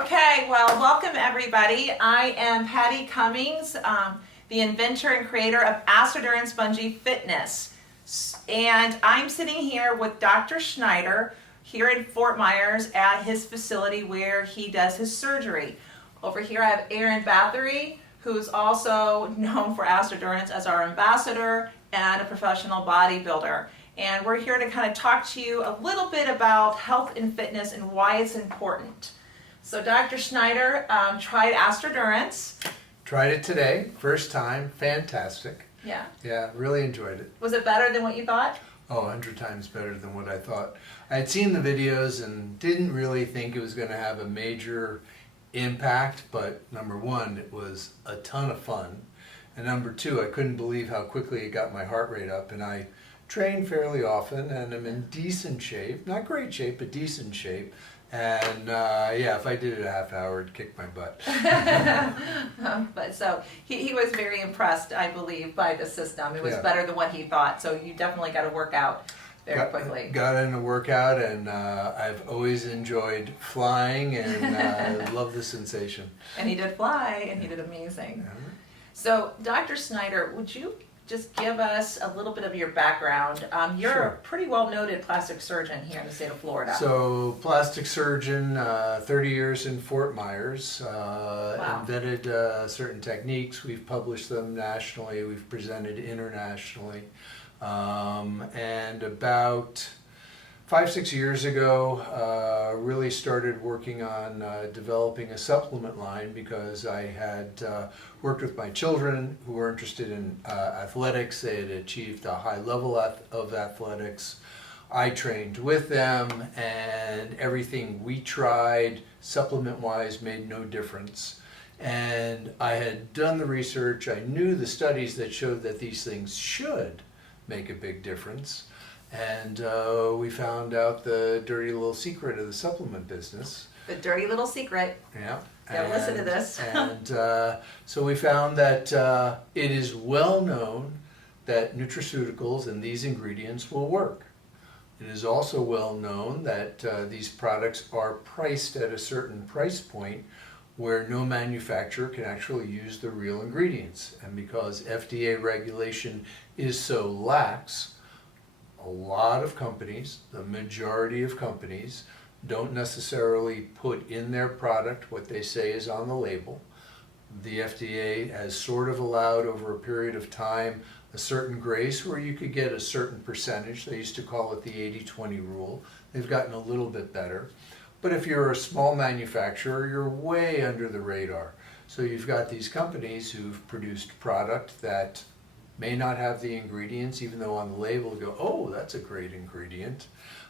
Okay, well, welcome everybody. I am Patty Cummings, the inventor and creator of Astro-Durance Bungee Fitness. And I'm sitting here with Dr. Schneider here in Fort Myers at his facility where he does his surgery. Over here I have Aaron Bathory, who's also known for Astro-Durance as our ambassador and a professional bodybuilder. And we're here to kind of talk to you a little bit about health and fitness and why it's important. So Dr. Schneider tried Astro-Durance. Tried it today, first time, fantastic. Yeah. Yeah, really enjoyed it. Was it better than what you thought? Oh, 100 times better than what I thought. I had seen the videos and didn't really think it was going to have a major impact, but number one, it was a ton of fun. And number two, I couldn't believe how quickly it got my heart rate up. And I train fairly often and I'm in decent shape, not great shape, but decent shape. And yeah, if I did it a half hour, it'd kick my butt. But so he was very impressed, I believe, by the system. It was better than what he thought. So you definitely got to work out very quickly. Got in a workout, and I've always enjoyed flying, and love the sensation. And he did fly, and he did amazing. Yeah. So Dr. Schneider, would you just give us a little bit of your background? You're Sure. a pretty well-noted plastic surgeon here in the state of Florida. So, plastic surgeon, 30 years in Fort Myers. Wow. Invented certain techniques. We've published them nationally. We've presented internationally. And about 5-6 years ago, really started working on developing a supplement line because I had worked with my children who were interested in athletics. They had achieved a high level of athletics. I trained with them, and everything we tried supplement-wise made no difference. And I had done the research. I knew the studies that showed that these things should make a big difference. And we found out the dirty little secret of the supplement business. The dirty little secret. Yeah. Gotta listen to this. And so we found that it is well known that nutraceuticals and these ingredients will work. It is also well known that these products are priced at a certain price point where no manufacturer can actually use the real ingredients. And because FDA regulation is so lax, a lot of companies, the majority of companies, don't necessarily put in their product what they say is on the label. The FDA has sort of allowed over a period of time a certain grace where you could get a certain percentage. They used to call it the 80-20 rule. They've gotten a little bit better. But if you're a small manufacturer, you're way under the radar. So you've got these companies who've produced product that may not have the ingredients, even though on the label you go, oh, that's a great ingredient.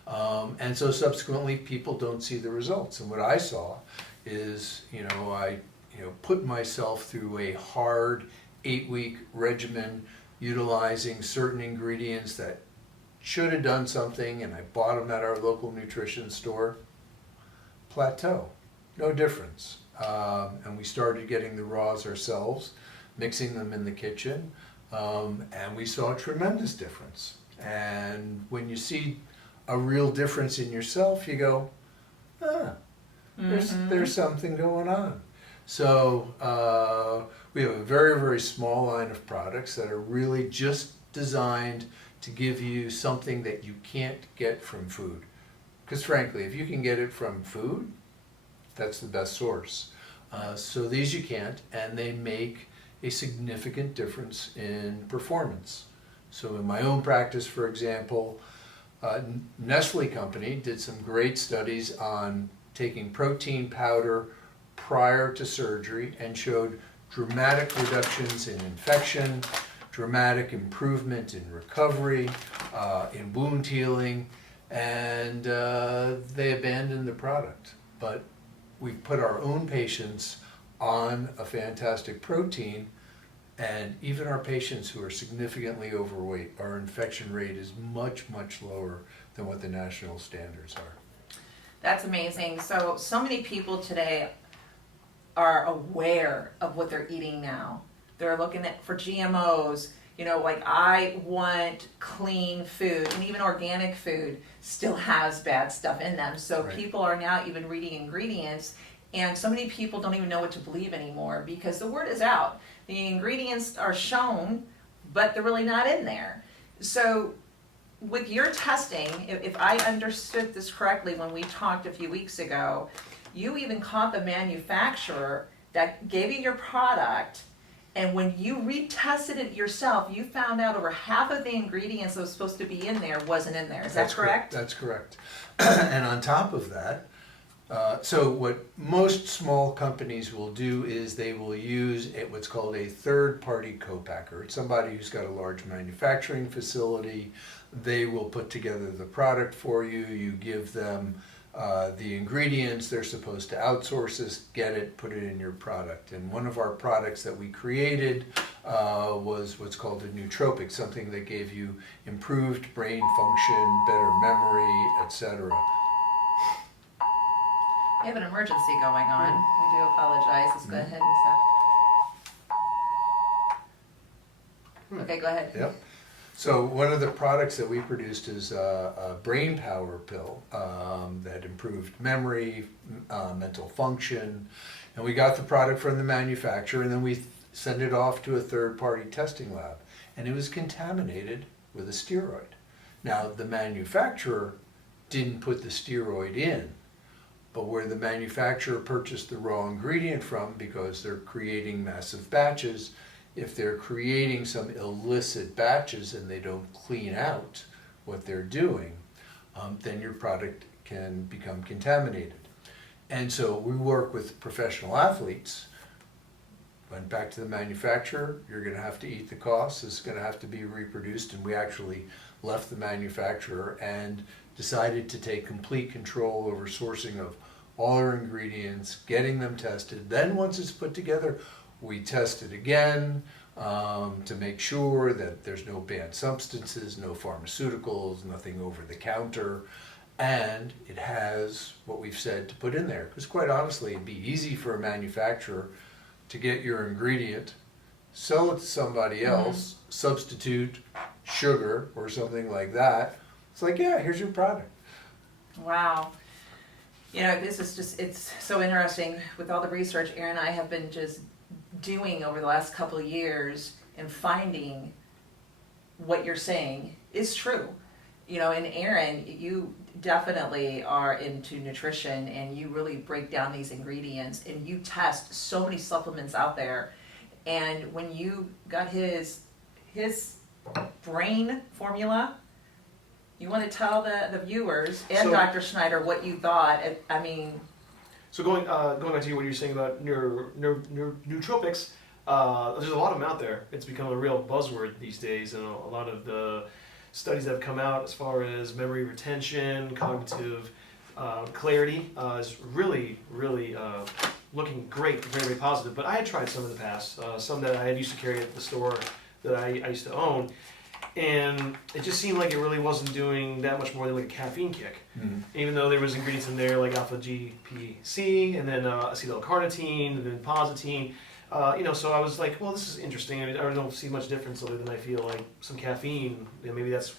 And so subsequently people don't see the results. And what I saw is, I put myself through a hard 8-week regimen utilizing certain ingredients that should have done something, and I bought them at our local nutrition store. Plateau, no difference. And we started getting the raws ourselves, mixing them in the kitchen, and we saw a tremendous difference. And when you see a real difference in yourself, you go, there's something going on. So we have a very, very small line of products that are really just designed to give you something that you can't get from food. Because frankly, if you can get it from food, that's the best source. So these you can't, and they make a significant difference in performance. So in my own practice, for example, Nestle company did some great studies on taking protein powder prior to surgery and showed dramatic reductions in infection, dramatic improvement in recovery, in wound healing, and they abandoned the product. But we've put our own patients on a fantastic protein, and even our patients who are significantly overweight, our infection rate is much, much lower than what the national standards are. That's amazing. So many people today are aware of what they're eating now. They're looking for GMOs. Like I want clean food, and even organic food still has bad stuff in them. So Right. People are now even reading ingredients And so many people don't even know what to believe anymore because the word is out. The ingredients are shown, but they're really not in there. So with your testing, if I understood this correctly when we talked a few weeks ago, you even caught the manufacturer that gave you your product, and when you retested it yourself, you found out over half of the ingredients that was supposed to be in there wasn't in there. Is that correct? That's correct. And on top of that, so what most small companies will do is they will use what's called a third-party co-packer. It's somebody who's got a large manufacturing facility. They will put together the product for you. You give them the ingredients. They're supposed to outsource this, get it, put it in your product. And one of our products that we created was what's called a nootropic, something that gave you improved brain function, better memory, etc. We have an emergency going on. We do apologize. Let's go ahead and stop. Okay, go ahead. Yep. So one of the products that we produced is a brain power pill that improved memory, mental function, and we got the product from the manufacturer, and then we sent it off to a third-party testing lab, and it was contaminated with a steroid. Now, the manufacturer didn't put the steroid in, but where the manufacturer purchased the raw ingredient from, because they're creating massive batches, if they're creating some illicit batches and they don't clean out what they're doing, then your product can become contaminated. And so we work with professional athletes. Went back to the manufacturer, you're going to have to eat the costs, it's going to have to be reproduced, and we actually left the manufacturer and decided to take complete control over sourcing of all our ingredients, getting them tested. Then once it's put together, we test it again to make sure that there's no banned substances, no pharmaceuticals, nothing over the counter, and it has what we've said to put in there. Because quite honestly, it'd be easy for a manufacturer to get your ingredient, sell it to somebody else, substitute sugar or something like that. It's like, yeah, here's your product. Wow. You know, this is just, it's so interesting with all the research Aaron and I have been just doing over the last couple of years and finding what you're saying is true. You know, and Aaron, you definitely are into nutrition and you really break down these ingredients and you test so many supplements out there. And when you got his brain formula, you want to tell the viewers and Dr. Schneider what you thought. I mean, so going back to what you're saying about nootropics, there's a lot of them out there. It's become a real buzzword these days, and a lot of the studies that have come out as far as memory retention, cognitive clarity is really looking great, very, very positive. But I had tried some in the past, some that I had used to carry at the store that I used to own. And it just seemed like it really wasn't doing that much more than like a caffeine kick. Mm-hmm. Even though there was ingredients in there like alpha GPC and then acetyl-carnitine and then positine. So I was like, well, this is interesting. I mean, I don't see much difference other than I feel like some caffeine. Maybe that's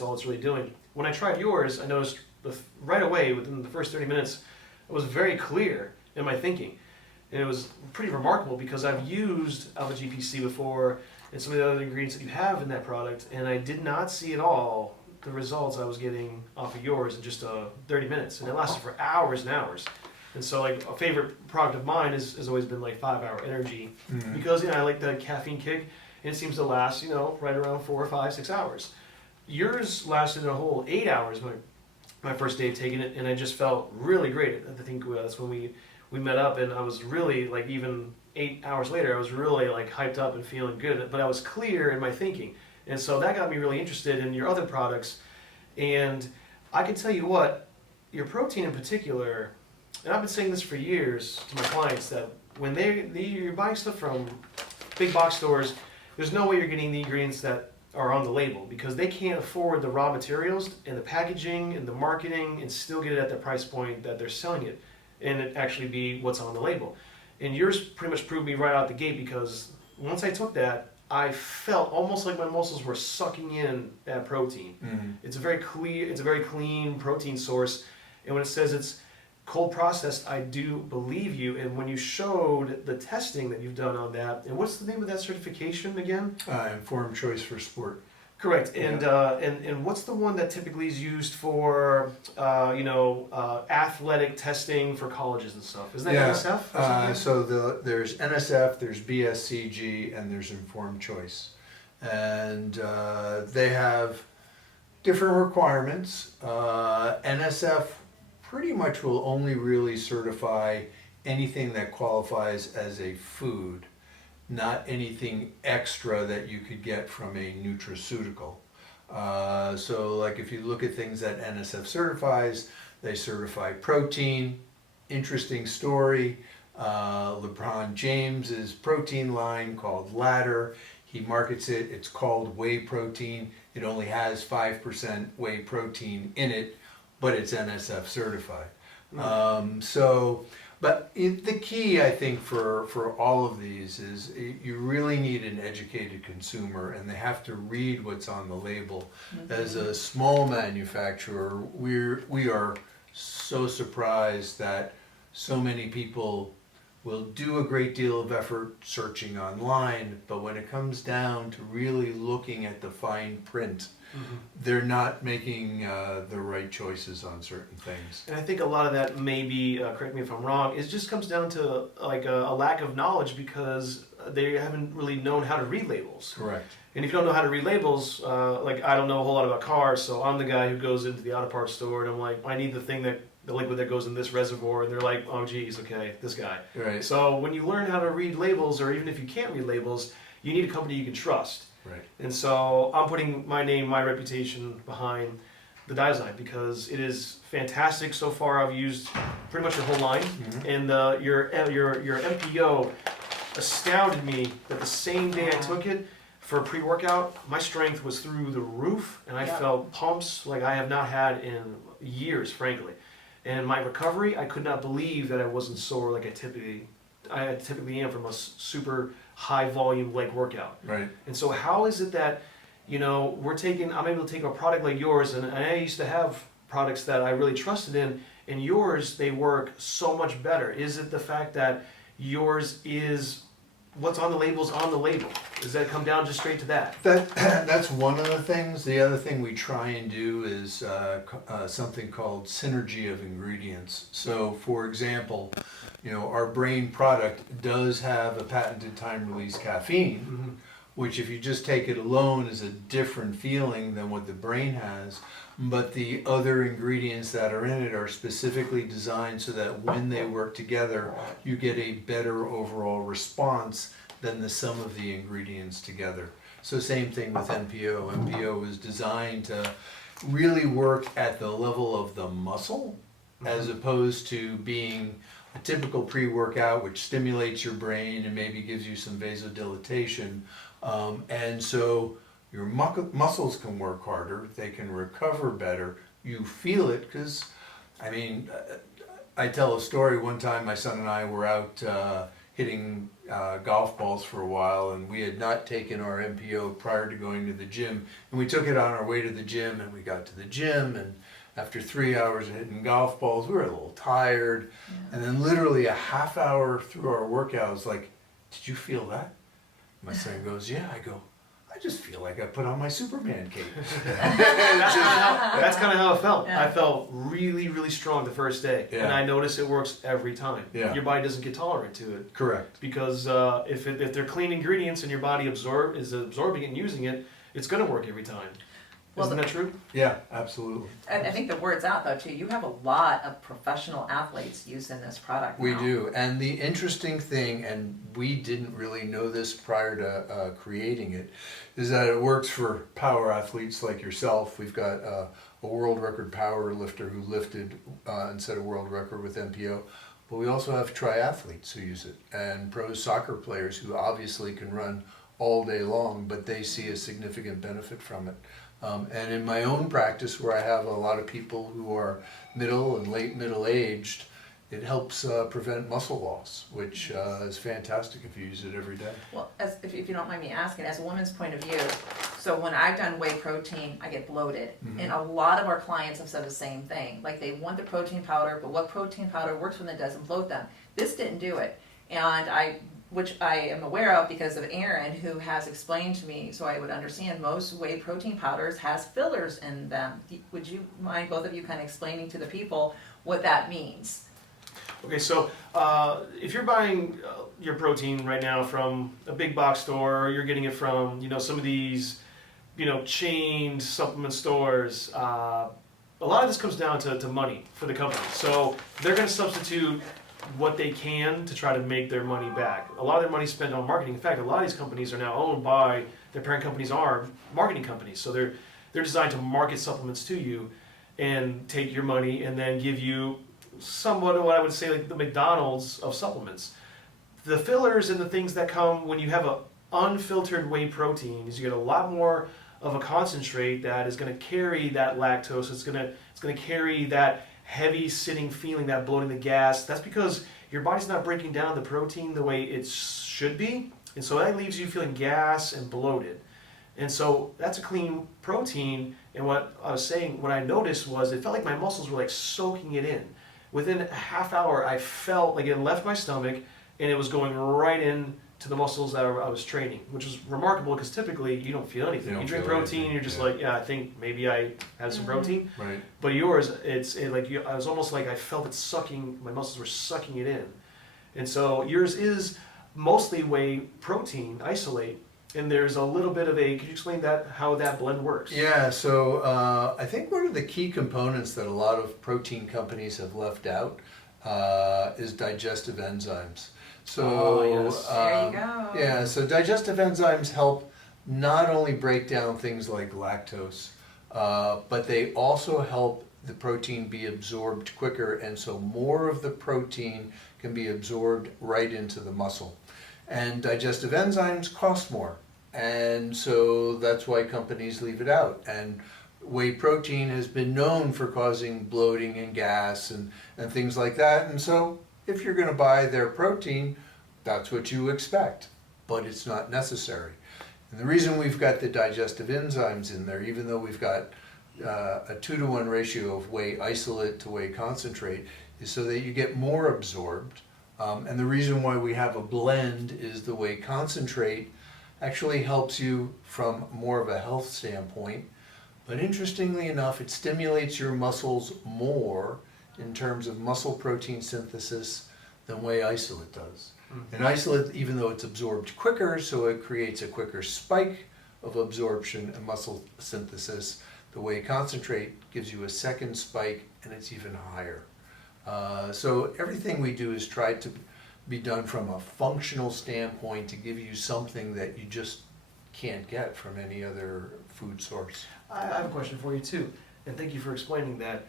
all it's really doing. When I tried yours, I noticed right away within the first 30 minutes, I was very clear in my thinking. And it was pretty remarkable because I've used alpha GPC before and some of the other ingredients that you have in that product, and I did not see at all the results I was getting off of yours in just 30 minutes, and it lasted for hours and hours. And so, like, a favorite product of mine has always been like 5 Hour Energy, because I like the caffeine kick, and it seems to last right around 4, 5, 6 hours. Yours lasted a whole 8 hours my first day of taking it, and I just felt really great. I think that's when we met up, and I was really like even 8 hours later, I was really like hyped up and feeling good, but I was clear in my thinking. And so that got me really interested in your other products. And I can tell you what, your protein in particular, and I've been saying this for years to my clients, that when you're buying stuff from big box stores, there's no way you're getting the ingredients that are on the label because they can't afford the raw materials and the packaging and the marketing and still get it at the price point that they're selling it and it actually be what's on the label. And yours pretty much proved me right out the gate because once I took that, I felt almost like my muscles were sucking in that protein. Mm-hmm. It's a very clean protein source, and when it says it's cold processed, I do believe you. And when you showed the testing that you've done on that, and what's the name of that certification again? Informed choice for sport. Correct. And and what's the one that typically is used for athletic testing for colleges and stuff? Isn't that NSF? Or something? So there's NSF, there's BSCG, and there's informed choice, and they have different requirements. NSF pretty much will only really certify anything that qualifies as a food, not anything extra that you could get from a nutraceutical. So like if you look at things that NSF certifies, they certify protein. Interesting story, LeBron James's protein line called Ladder, he markets it, it's called whey protein. It only has 5% whey protein in it, but it's NSF certified. But the key, I think, for all of these is you really need an educated consumer, and they have to read what's on the label. As a small manufacturer, we are so surprised that so many people will do a great deal of effort searching online, but when it comes down to really looking at the fine print, they're not making the right choices on certain things. And I think a lot of that may be, correct me if I'm wrong, it just comes down to like a lack of knowledge because they haven't really known how to read labels. Correct. And if you don't know how to read labels, like I don't know a whole lot about cars, so I'm the guy who goes into the auto parts store and I'm like, I need the liquid that goes in this reservoir, and they're like, oh geez, okay, this guy. Right. So when you learn how to read labels, or even if you can't read labels, you need a company you can trust. Right. And so I'm putting my name, my reputation behind the Dioxide because it is fantastic. So far I've used pretty much your whole line, and your MPO astounded me that the same day I took it for a pre-workout, my strength was through the roof, and I felt pumps like I have not had in years, frankly. And my recovery, I could not believe that I wasn't sore like I typically am from a super high volume leg workout. Right. And so how is it that, I'm able to take a product like yours, and I used to have products that I really trusted in, and yours, they work so much better. Is it the fact that yours is what's on the label's on the label? Does that come down just straight to that? That's one of the things. The other thing we try and do is something called synergy of ingredients. So, for example, our brain product does have a patented time-release caffeine, which if you just take it alone is a different feeling than what the brain has. But the other ingredients that are in it are specifically designed so that when they work together, you get a better overall response than the sum of the ingredients together. So same thing with MPO. MPO is designed to really work at the level of the muscle as opposed to being a typical pre-workout which stimulates your brain and maybe gives you some vasodilatation. And so your muscles can work harder, they can recover better, you feel it because, I tell a story. One time my son and I were out hitting golf balls for a while, and we had not taken our MPO prior to going to the gym, and we took it on our way to the gym, and we got to the gym, and after 3 hours of hitting golf balls, we were a little tired, and then literally a half hour through our workout, I was like, did you feel that? My son goes, yeah. I go, I just feel like I put on my Superman cape. That's kind of how it felt. Yeah. I felt really, really strong the first day. Yeah. And I notice it works every time. Yeah. Your body doesn't get tolerant to it. Correct. Because if they're clean ingredients and your body is absorbing it and using it, it's going to work every time. Isn't that true? Yeah, absolutely. I think the word's out though too. You have a lot of professional athletes using this product We now. do. And the interesting thing, and we didn't really know this prior to creating it, is that it works for power athletes like yourself. We've got a world record power lifter who lifted and set a world record with MPO. But we also have triathletes who use it, and pro soccer players who obviously can run all day long, but they see a significant benefit from it. And in my own practice, where I have a lot of people who are middle and late middle-aged, it helps prevent muscle loss, which is fantastic if you use it every day. Well, if you don't mind me asking, as a woman's point of view, So when I've done whey protein, I get bloated. And a lot of our clients have said the same thing. Like they want the protein powder, but what protein powder works when it doesn't bloat them? This didn't do it. And which I am aware of because of Aaron, who has explained to me, so I would understand most whey protein powders has fillers in them. Would you mind, both of you, kind of explaining to the people what that means? Okay, so if you're buying your protein right now from a big box store, or you're getting it from some of these chained supplement stores, a lot of this comes down to money for the company. So they're going to substitute what they can to try to make their money back. A lot of their money is spent on marketing. In fact, a lot of these companies are now owned by their parent companies are marketing companies. So they're designed to market supplements to you and take your money and then give you somewhat of what I would say like the McDonald's of supplements. The fillers and the things that come when you have a unfiltered whey protein is you get a lot more of a concentrate that is going to carry that lactose. It's going to carry that heavy sitting feeling, that bloating, the gas. That's because your body's not breaking down the protein the way it should be, and so that leaves you feeling gas and bloated. And so that's a clean protein. And what I was saying, what I noticed was it felt like my muscles were like soaking it in. Within a half hour, I felt like it left my stomach and it was going right in to the muscles that I was training, which was remarkable because typically you don't feel anything. You drink protein, and you're just like, yeah, I think maybe I had some protein. Right. But yours, I was almost like I felt it sucking, my muscles were sucking it in. And so yours is mostly whey protein isolate, and there's a little bit of could you explain how that blend works? Yeah, so I think one of the key components that a lot of protein companies have left out is digestive enzymes. So, yes. There you go. Yeah, so digestive enzymes help not only break down things like lactose, but they also help the protein be absorbed quicker, and so more of the protein can be absorbed right into the muscle. And digestive enzymes cost more, and so that's why companies leave it out. And whey protein has been known for causing bloating and gas and things like that, and so if you're going to buy their protein, that's what you expect, but it's not necessary. And the reason we've got the digestive enzymes in there, even though we've got a 2-to-1 ratio of whey isolate to whey concentrate, is so that you get more absorbed. And the reason why we have a blend is the whey concentrate actually helps you from more of a health standpoint. But interestingly enough, it stimulates your muscles more in terms of muscle protein synthesis than whey isolate does. And isolate, even though it's absorbed quicker, so it creates a quicker spike of absorption and muscle synthesis, the whey concentrate gives you a second spike and it's even higher. So everything we do is try to be done from a functional standpoint to give you something that you just can't get from any other food source. I have a question for you too, and thank you for explaining that.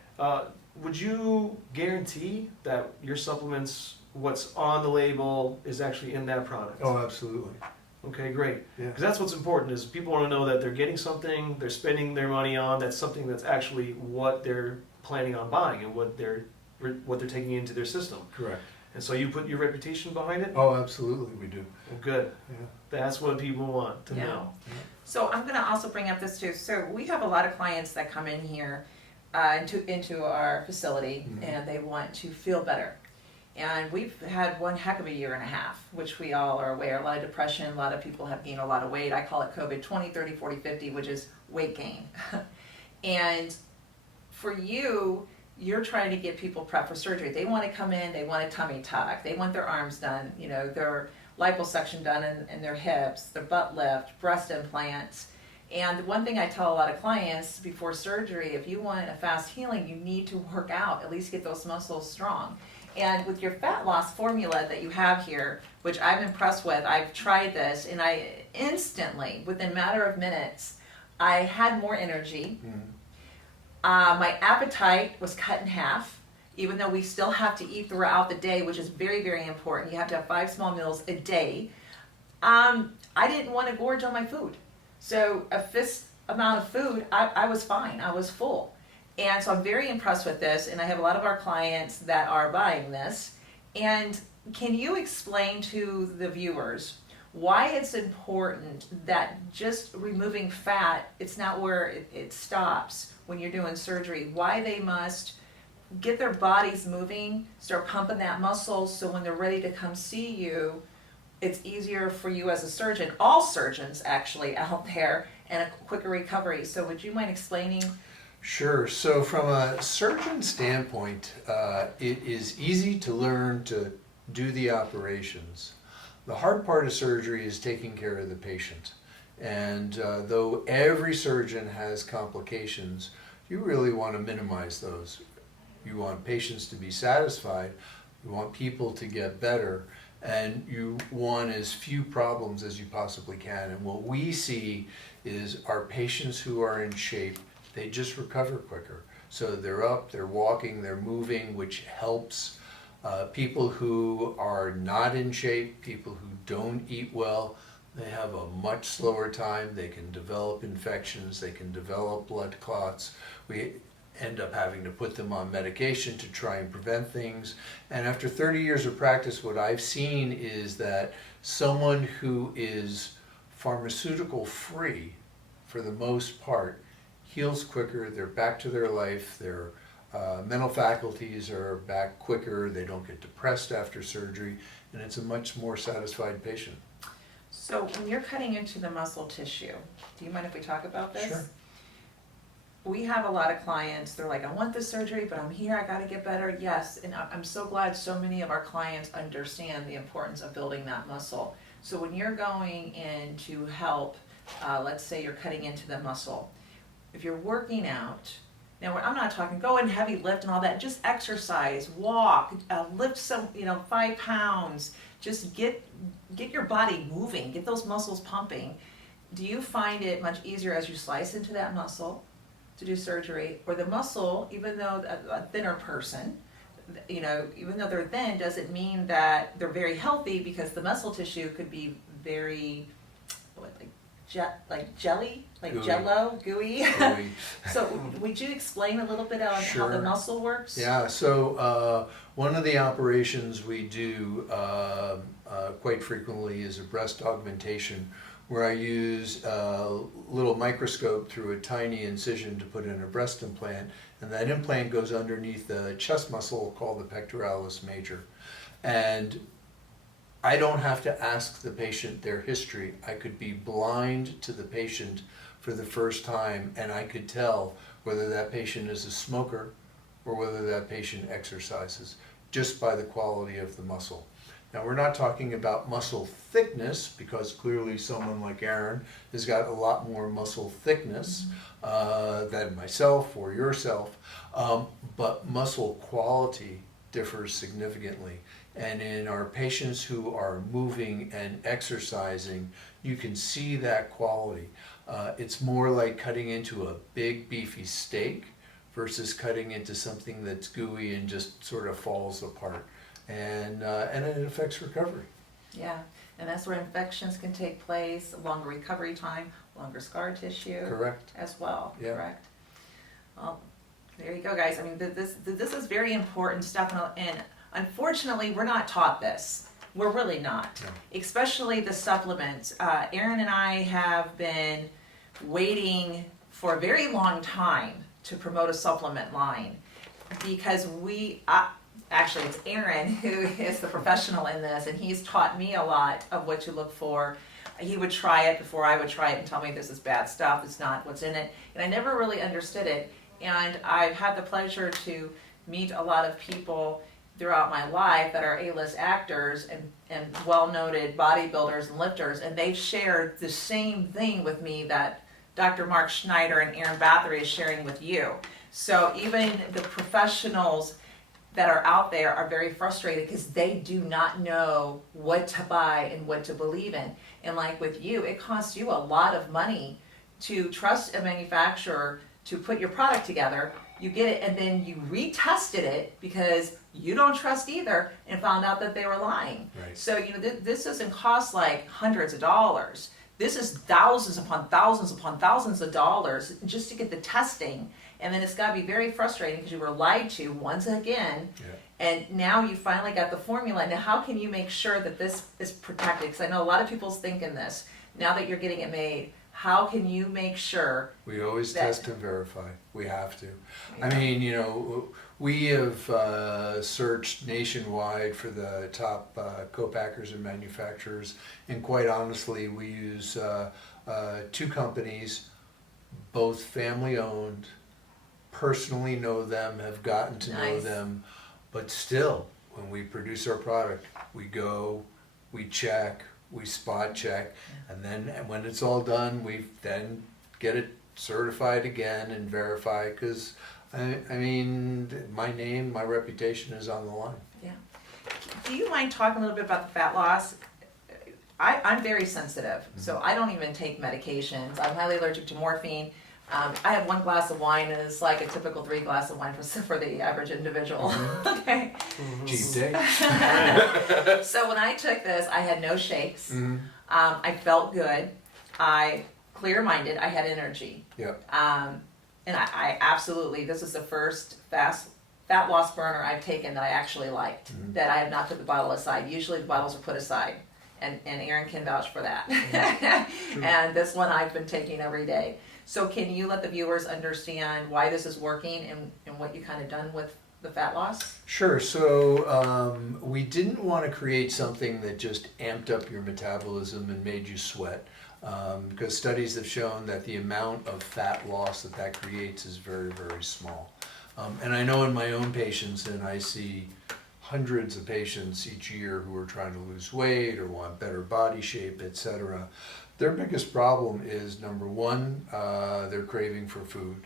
Would you guarantee that your supplements, what's on the label, is actually in that product? Oh, absolutely. Okay, great. Yeah. Because that's what's important, is people want to know that they're getting something, they're spending their money on, that's something that's actually what they're planning on buying and what they're taking into their system. Correct. And so you put your reputation behind it? Oh, absolutely, we do. Well, good. Yeah. That's what people want to Yeah. know. So I'm going to also bring up this too. So we have a lot of clients that come in here into our facility, and they want to feel better. And we've had one heck of a year and a half, which we all are aware. A lot of depression, a lot of people have gained a lot of weight. I call it COVID 20, 30, 40, 50, which is weight gain. And for you, you're trying to get people prepped for surgery. They want to come in, they want a tummy tuck, they want their arms done, their liposuction done in their hips, their butt lift, breast implants. And the one thing I tell a lot of clients before surgery, if you want a fast healing, you need to work out, at least get those muscles strong. And with your fat loss formula that you have here, which I'm impressed with, I've tried this, and I instantly, within a matter of minutes, I had more energy. My appetite was cut in half, even though we still have to eat throughout the day, which is very, very important. You have to have 5 small meals a day. I didn't want to gorge on my food. So a fist amount of food, I was fine. I was full. And so I'm very impressed with this, and I have a lot of our clients that are buying this. And can you explain to the viewers why it's important that just removing fat, it's not where it stops when you're doing surgery, why they must get their bodies moving, start pumping that muscle, so when they're ready to come see you, it's easier for you as a surgeon, all surgeons actually out there, and a quicker recovery. So would you mind explaining? Sure. So from a surgeon standpoint, it is easy to learn to do the operations. The hard part of surgery is taking care of the patient. And though every surgeon has complications, you really want to minimize those. You want patients to be satisfied, you want people to get better, and you want as few problems as you possibly can. And what we see is our patients who are in shape, they just recover quicker. So they're up, they're walking, they're moving, which helps. People who are not in shape, people who don't eat well, they have a much slower time. They can develop infections, they can develop blood clots. We end up having to put them on medication to try and prevent things. And after 30 years of practice, what I've seen is that someone who is pharmaceutical free, for the most part, heals quicker, they're back to their life, their mental faculties are back quicker, they don't get depressed after surgery, and it's a much more satisfied patient. So when you're cutting into the muscle tissue, do you mind if we talk about this? Sure. We have a lot of clients, they're like, I want this surgery, but I'm here, I gotta get better. Yes, and I'm so glad so many of our clients understand the importance of building that muscle. So when you're going in to help, let's say you're cutting into the muscle, if you're working out, now I'm not talking go in heavy lift and all that, just exercise, walk, lift some, 5 pounds, just get your body moving, get those muscles pumping. Do you find it much easier as you slice into that muscle to do surgery, or the muscle, even though a thinner person, even though they're thin, doesn't mean that they're very healthy, because the muscle tissue could be very, like jelly, like Gooey. Jello, gooey. Gooey. So would you explain a little bit on how the Sure. muscle works? Yeah, so one of the operations we do quite frequently is a breast augmentation, where I use a little microscope through a tiny incision to put in a breast implant, and that implant goes underneath the chest muscle called the pectoralis major. And I don't have to ask the patient their history. I could be blind to the patient for the first time, and I could tell whether that patient is a smoker or whether that patient exercises, just by the quality of the muscle. Now, we're not talking about muscle thickness, because clearly someone like Aaron has got a lot more muscle thickness than myself or yourself, but muscle quality differs significantly. And in our patients who are moving and exercising, you can see that quality. It's more like cutting into a big beefy steak versus cutting into something that's gooey and just sort of falls apart. And it affects recovery. Yeah, and that's where infections can take place, longer recovery time, longer scar tissue. Correct. As well, Yeah. correct? Well, there you go, guys. I mean, this is very important stuff, and unfortunately, we're not taught this. We're really not, No. especially the supplements. Aaron and I have been waiting for a very long time to promote a supplement line, because actually, it's Aaron who is the professional in this, and he's taught me a lot of what to look for. He would try it before I would try it and tell me this is bad stuff, it's not what's in it. And I never really understood it. And I've had the pleasure to meet a lot of people throughout my life that are A-list actors and well-noted bodybuilders and lifters, and they've shared the same thing with me that Dr. Marc Schneider and Aaron Bathory is sharing with you. So even the professionals that are out there are very frustrated because they do not know what to buy and what to believe in. And like with you, it costs you a lot of money to trust a manufacturer to put your product together. You get it and then you retested it because you don't trust either and found out that they were lying. Right. So this doesn't cost like hundreds of dollars. This is thousands upon thousands of dollars just to get the testing. And then it's got to be very frustrating because you were lied to once again. Yeah. And now you finally got the formula. Now, how can you make sure that this is protected? Because I know a lot of people's thinking this. Now that you're getting it made, how can you make sure? We always that- test and verify. We have to. I mean, you know, we have searched nationwide for the top co-packers and manufacturers, and quite honestly, we use 2 companies, both family-owned, personally know them, have gotten to know Nice. them, but still, when we produce our product, we go, we check, we spot check, and then when it's all done, we then get it certified again and verify, because I mean, my name, my reputation is on the line. Yeah. Do you mind talking a little bit about the fat loss? I'm very sensitive, so I don't even take medications. I'm highly allergic to morphine. I have 1 glass of wine, and it's like a typical 3 glass of wine for the average individual. Okay. Cheap day. So when I took this, I had no shakes. Mm-hmm. I felt good. I clear-minded. I had energy. Yep. And I absolutely, this is the first fat loss burner I've taken that I actually liked, that I have not put the bottle aside. Usually the bottles are put aside, and Aaron can vouch for that. And this one I've been taking every day. So can you let the viewers understand why this is working and what you kind of done with the fat loss? Sure. So we didn't want to create something that just amped up your metabolism and made you sweat, because studies have shown that the amount of fat loss that creates is very, very small. And I know in my own patients, and I see hundreds of patients each year who are trying to lose weight or want better body shape, etc. Their biggest problem is, number 1, they're craving for food.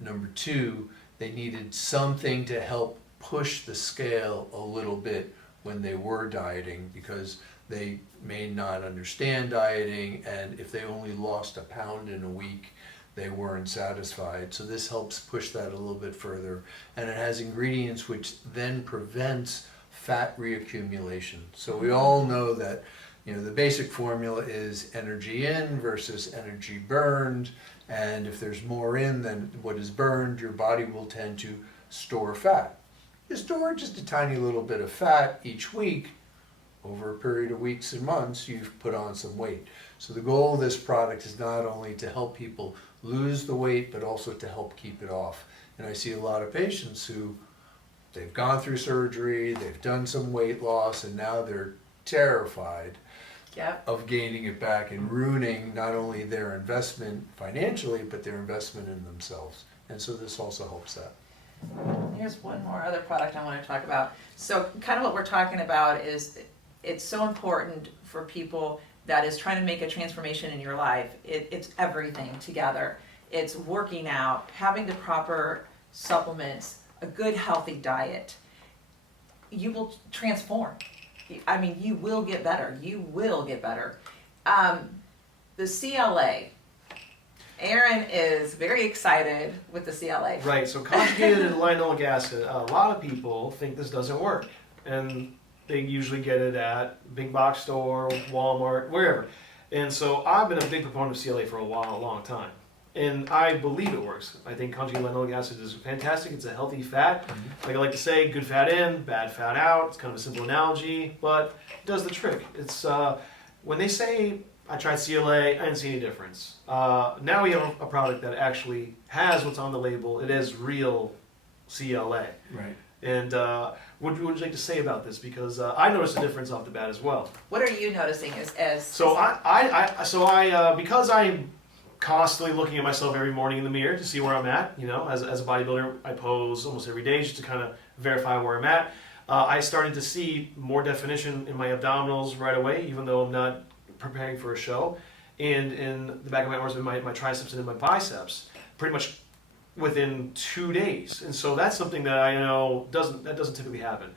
Number 2, they needed something to help push the scale a little bit when they were dieting, because they may not understand dieting, and if they only lost a pound in a week, they weren't satisfied. So this helps push that a little bit further, and it has ingredients which then prevents fat reaccumulation. So we all know that, you know, the basic formula is energy in versus energy burned, and if there's more in than what is burned, your body will tend to store fat. You store just a tiny little bit of fat each week. Over a period of weeks and months, you've put on some weight. So the goal of this product is not only to help people lose the weight, but also to help keep it off. And I see a lot of patients who, they've gone through surgery, they've done some weight loss, and now they're terrified of gaining it back and ruining not only their investment financially, but their investment in themselves. And so this also helps that. Here's one more other product I want to talk about. So kind of what we're talking about is, it's so important for people that is trying to make a transformation in your life. It's everything together. It's working out, having the proper supplements, a good healthy diet. You will transform. I mean, you will get better. You will get better. The CLA. Aaron is very excited with the CLA. Right, so conjugated linolic acid, a lot of people think this doesn't work. And they usually get it at big box store, Walmart, wherever. And so I've been a big proponent of CLA for a long time. And I believe it works. I think conjugated linolic acid is fantastic. It's a healthy fat. Like I like to say, good fat in, bad fat out. It's kind of a simple analogy, but it does the trick. It's when they say, I tried CLA, I didn't see any difference. Now we have a product that actually has what's on the label. It is real CLA. Right. And what would you like to say about this? Because I noticed a difference off the bat as well. What are you noticing as So because I'm constantly looking at myself every morning in the mirror to see where I'm at, you know, as a bodybuilder, I pose almost every day just to kind of verify where I'm at. I started to see more definition in my abdominals right away, even though I'm not preparing for a show, and in the back of my arms, my triceps and in my biceps, pretty much within 2 days. And so that's something that I know doesn't typically happen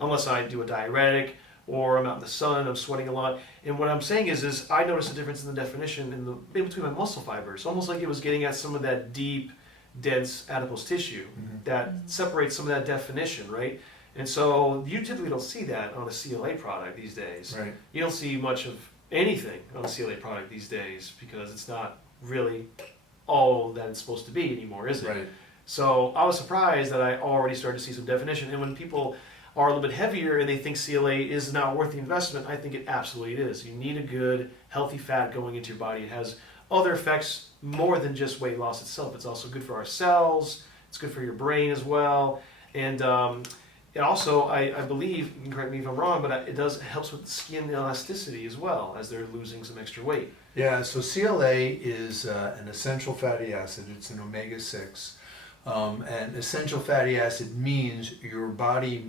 unless I do a diuretic or I'm out in the sun, I'm sweating a lot. And what I'm saying is I noticed a difference in the definition in between my muscle fibers, almost like it was getting at some of that deep, dense adipose tissue that separates some of that definition, right? And so you typically don't see that on a CLA product these days. Right. You don't see much of anything on a CLA product these days because it's not really all that it's supposed to be anymore, is it? Right. So I was surprised that I already started to see some definition. And when people are a little bit heavier and they think CLA is not worth the investment, I think it absolutely is. You need a good, healthy fat going into your body. It has other effects more than just weight loss itself. It's also good for our cells. It's good for your brain as well. And it also, I believe, you can correct me if I'm wrong, but it helps with skin elasticity as well as they're losing some extra weight. Yeah, so CLA is an essential fatty acid. It's an omega-6. And essential fatty acid means your body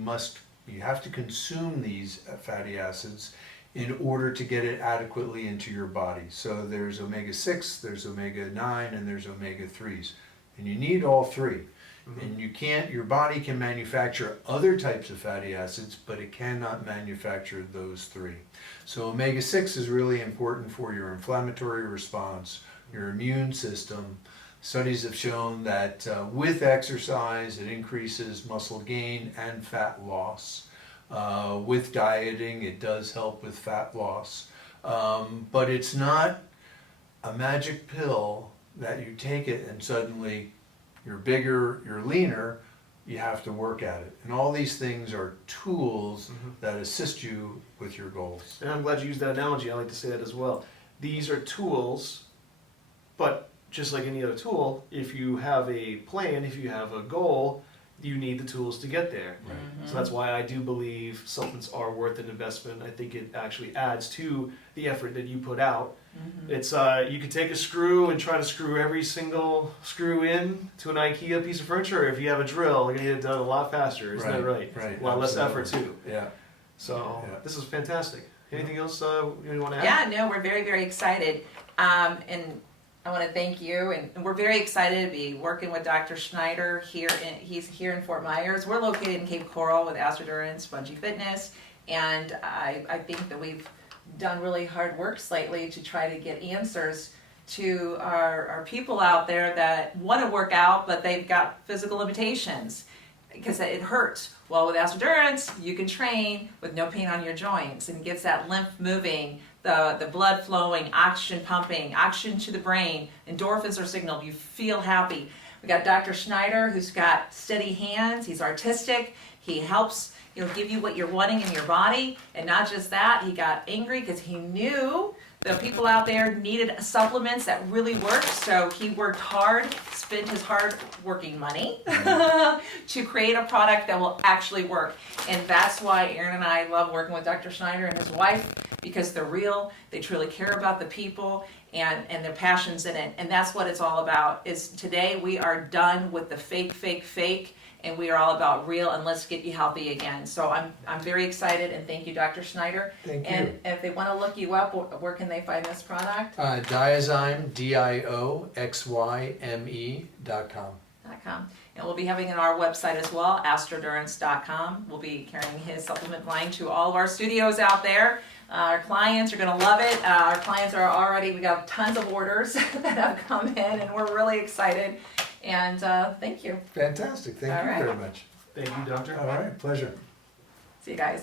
you have to consume these fatty acids in order to get it adequately into your body. So there's omega-6, there's omega-9, and there's omega-3s. And you need all three. Mm-hmm. And your body can manufacture other types of fatty acids, but it cannot manufacture those three. So omega-6 is really important for your inflammatory response, your immune system. Studies have shown that with exercise, it increases muscle gain and fat loss. With dieting, it does help with fat loss. But it's not a magic pill that you take it and suddenly you're bigger, you're leaner. You have to work at it. And all these things are tools that assist you with your goals. And I'm glad you used that analogy. I like to say that as well. These are tools, but just like any other tool, if you have a plan, if you have a goal, you need the tools to get there. Right. So that's why I do believe supplements are worth an investment. I think it actually adds to the effort that you put out. It's you could take a screw and try to screw every single screw in to an IKEA piece of furniture. If you have a drill, you're gonna get it done a lot faster. Isn't that right? Right. A lot less effort too. Yeah. So this is fantastic. Anything else you want to add? Yeah, no, we're very, very excited. And I want to thank you. And we're very excited to be working with Dr. Schneider here. He's here in Fort Myers. We're located in Cape Coral with Astro-Durance, Bungee Fitness. And I think that we've done really hard work lately to try to get answers to our people out there that want to work out, but they've got physical limitations because it hurts. Well, with Astro-Durance, you can train with no pain on your joints, and it gets that lymph moving, the blood flowing, oxygen pumping, oxygen to the brain, endorphins are signaled, you feel happy. We got Dr. Schneider, who's got steady hands, he's artistic, he helps give you what you're wanting in your body. And not just that, he got angry because he knew the people out there needed supplements that really worked. So he worked hard, spent his hard working money to create a product that will actually work. And that's why Aaron and I love working with Dr. Schneider and his wife, because they're real, they truly care about the people, and their passions in it. And that's what it's all about. Is today we are done with the fake, and we are all about real, and let's get you healthy again. So I'm very excited, and thank you, Dr. Schneider. Thank you. And if they want to look you up, where can they find this product? Dioxyme, DIOXYME.com. And we'll be having it on our website as well, Astro-Durance.com. We'll be carrying his supplement line to all of our studios out there. Our clients are going to love it. Our clients are we got tons of orders that have come in, and we're really excited. And thank you. Fantastic. Thank you very much. Thank you, Doctor. All right. Pleasure. See you guys.